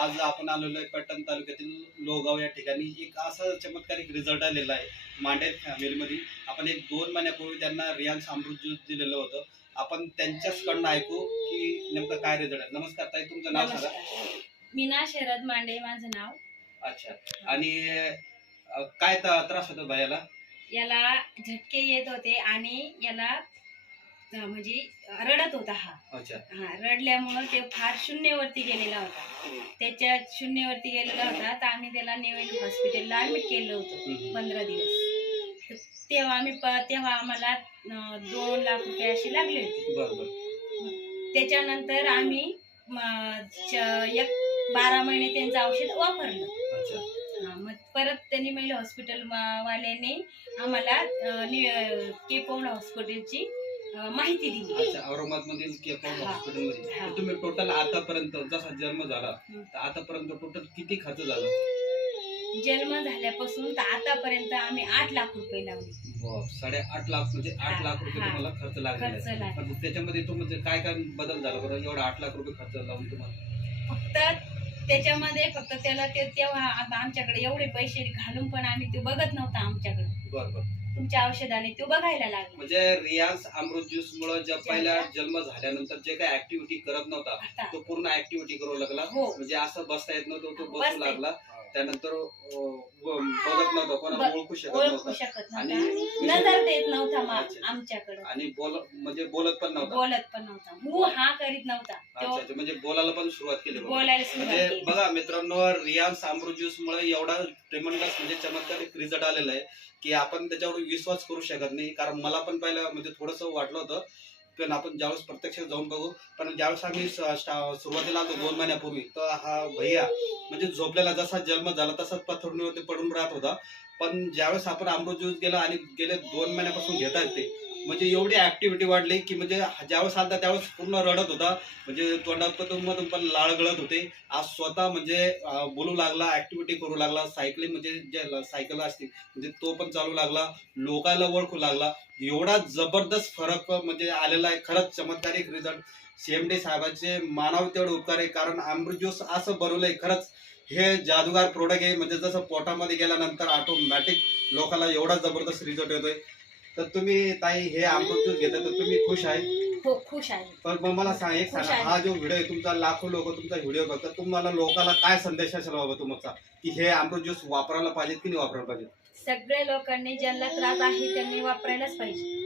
आज आपण आलेलो आहे पट्टण तालुक्यातील लोहगाव या ठिकाणी. एक असा चमत्कारिक रिझल्ट आलेला आहे. मांडेर फॅमिलीमध्ये आपण एक दोन महिन्यापूर्वी त्यांना रियान्स अमृत ज्यूस दिलेलं होतं. आपण त्यांच्याचकडनं ऐकू की नेमकं काय रिझल्ट आहे. नमस्कार ताई तुमचं नाव सांगा. मीना शरद मांडे माझं नाव. अच्छा. आणि अं, काय त- त्रास होतो भैयाला? याला झटके येत होते आणि याला म्हणजे रडत होता हा. अच्छा. हा रडल्यामुळं ते फार शून्यवरती गेलेला होता. त्याच्या शून्यवरती गेलेला होता तर आम्ही त्याला नेवल हॉस्पिटलला ऍडमिट केलं होतं. पंधरा दिवस. तेव्हा आम्ही प- तेव्हा आम्हाला दोन लाख रुपये अशी लागले होते. त्याच्यानंतर आम्ही एक बारा महिने त्यांचं औषध वापरलं. मग परत त्यांनी महिला हॉस्पिटल वाल्याने आम्हाला केपौंड हॉस्पिटलची माहिती दिली. अच्छा औरंगाबाद मधील. तर तुम्ही टोटल आतापर्यंत जसा जन्म झाला. तर आतापर्यंत टोटल किती खर्च झाला? जन्म झाल्यापासून तर आतापर्यंत आम्ही आठ लाख रुपये लावले. वा, साडेआठ लाख म्हणजे आठ लाख रुपये हा. तुम्हाला खर्च आहे. लागला. पण त्याच्यामध्ये तो म्हणजे काय काय बदल झाला बरं? एवढा आठ लाख रुपये खर्च लावून तुम्हाला? फक्त त्याच्यामध्ये फक्त त्याला ते तेव्हा आता आमच्याकडे एवढे पैसे घालून पण आम्ही ते बघत नव्हता आमच्याकडे. बरं बरं. तुमच्या औषधाने तो बघायला लागला. म्हणजे रियाज अमृत ज्यूस मुळे ज्या पहिल्या जन्म झाल्यानंतर जे काही ऍक्टिव्हिटी करत नव्हता तो पूर्ण ऍक्टिव्हिटी करू लागला. हो. म्हणजे असं बसता येत नव्हतं तो बसता बसू येत. लागला. त्यानंतर बघत नव्हता कोणाला ओळखू शकत ओळखू नव्हता. शकत आणि नव्हता नजर देत नव्हता मा- अच्छा. आमच्याकडं. आणि बोल म्हणजे बोलत पण नव्हता. बोलत पण नव्हता. हू हा करीत नव्हता. अच्छा तो अच्छा. म्हणजे बोलायला पण सुरुवात केली बघा. बोलायला सुरुवात म्हणजे केली. बघा मित्रांनो रियान्स अमृत ज्यूस मुळे एवढा ट्रेमंडस म्हणजे चमत्कारिक रिझल्ट आलेला आहे की आपण त्याच्यावर विश्वास करू शकत नाही. कारण मला पण पहिलं म्हणजे थोडस वाटलं होतं. पण आपण ज्यावेळेस प्रत्यक्ष जाऊन बघू पण ज्यावेळेस आम्ही स- स्टा- सुरुवातीला आलो दोन महिन्यापूर्वी तर हा भैया म्हणजे झोपल्याला जसा जन्म झाला तसाच पथरणीवरती पडून राहत होता. पण ज्यावेळेस आपण अमृत ज्यूस गेला आणि गेले दोन महिन्यापासून घेतात ते म्हणजे एवढी ऍक्टिव्हिटी वाढली की म्हणजे ज्यावेळेस आलता त्यावेळेस पूर्ण रडत होता. म्हणजे तोंडातून पण लाळ गळत होते. आज स्वतः म्हणजे बोलू लागला ऍक्टिव्हिटी करू लागला सायकलिंग म्हणजे जे सायकल असते म्हणजे तो पण चालू लागला लोकायला ओळखू लागला. एवढा जबरदस्त फरक म्हणजे आलेला आहे. खरंच चमत्कारिक रिझल्ट सीएमडी साहेबांचे मानव तेवढे उपकार आहे. कारण अमृत ज्यूस असं बनवलंय खरंच हे जादूगार प्रोडक्ट आहे. म्हणजे जसं पोटामध्ये गेल्यानंतर ऑटोमॅटिक लोकांना एवढा जबरदस्त रिझल्ट येतोय. तर तुम्ही ताई हे अमृत ज्यूस घेतलं तर तुम्ही खुश आहे? हो खुश आहे. पण मग मला सांग एक खुश सांगा आहे. हा जो व्हिडिओ आहे तुमचा लाखो लोक तुमचा व्हिडिओ बघतात तुम्हाला लोकांना काय संदेश असेल बाबा तुमचा? की हे अमृत ज्यूस वापरायला पाहिजे की नाही वापरायला पाहिजे सगळे लोकांनी ज्यांना त्रास आहे त्यांनी वापरायलाच पाहिजे.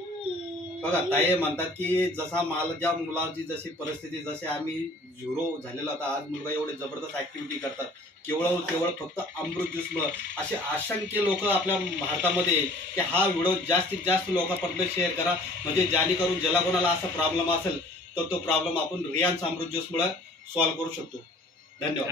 बघा ताई म्हणतात की जसा माल ज्या मुलाची जशी परिस्थिती जसे आम्ही झिरो झालेला होता आज मुलगा एवढे जबरदस्त ऍक्टिव्हिटी करतात. केवळ केवळ फक्त अमृत ज्यूस मुळे असे असंख्य लोक आपल्या भारतामध्ये की हा व्हिडिओ जास्तीत जास्त लोकांपर्यंत शेअर करा. म्हणजे जेणेकरून ज्याला कोणाला असा प्रॉब्लेम असेल तर तो प्रॉब्लेम आपण रियान्स अमृत ज्यूस मुळे सॉल्व्ह करू शकतो. धन्यवाद.